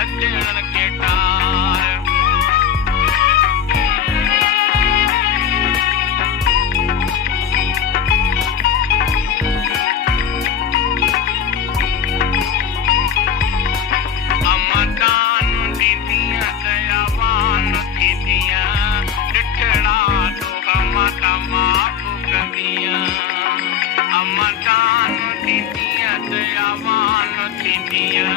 बचड़न के टार। अमदान दीदियां दयावान थींदियां, ॾिठड़ा ॾोह माता माफ़ कंदियां। अमदान दीदियां दयावान थींदियां,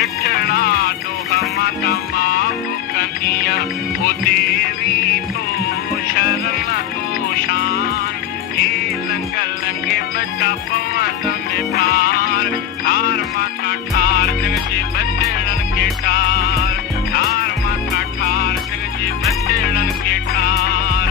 ॾिठड़ा ॾोह माता माफ़ कंदियां। ओ देवी तो शरण तो शान, हे लंग लंगे बचा पवंद में पार। ठार माता ठार जग जे बचड़न के टार, ठार माता ठार जग जे बचड़न के टार।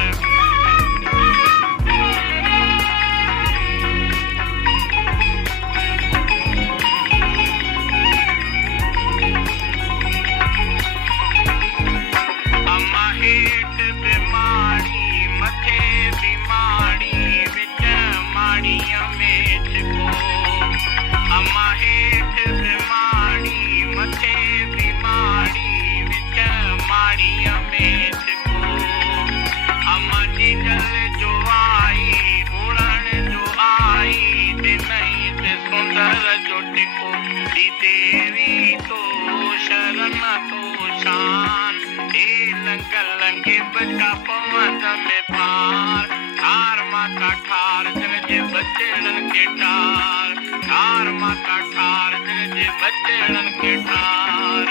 अम्मा हेठ बीमारी मथे बीमारी, विच माड़ीअ में छिको। अम्मा हेठ बीमारी मथे बीमारी, विच माड़ीअ में छिको। अम्मा जी जल जो आई उड़ण जो आई, दिनई ते सुंदर जो टिको। दी देवी तो शरण तो शान, हे लंग लंगे बचा पवंद में पार। ठार माता ठार जग जे बचड़न के टार, ठार माता ठार जग जे बचड़न के टार।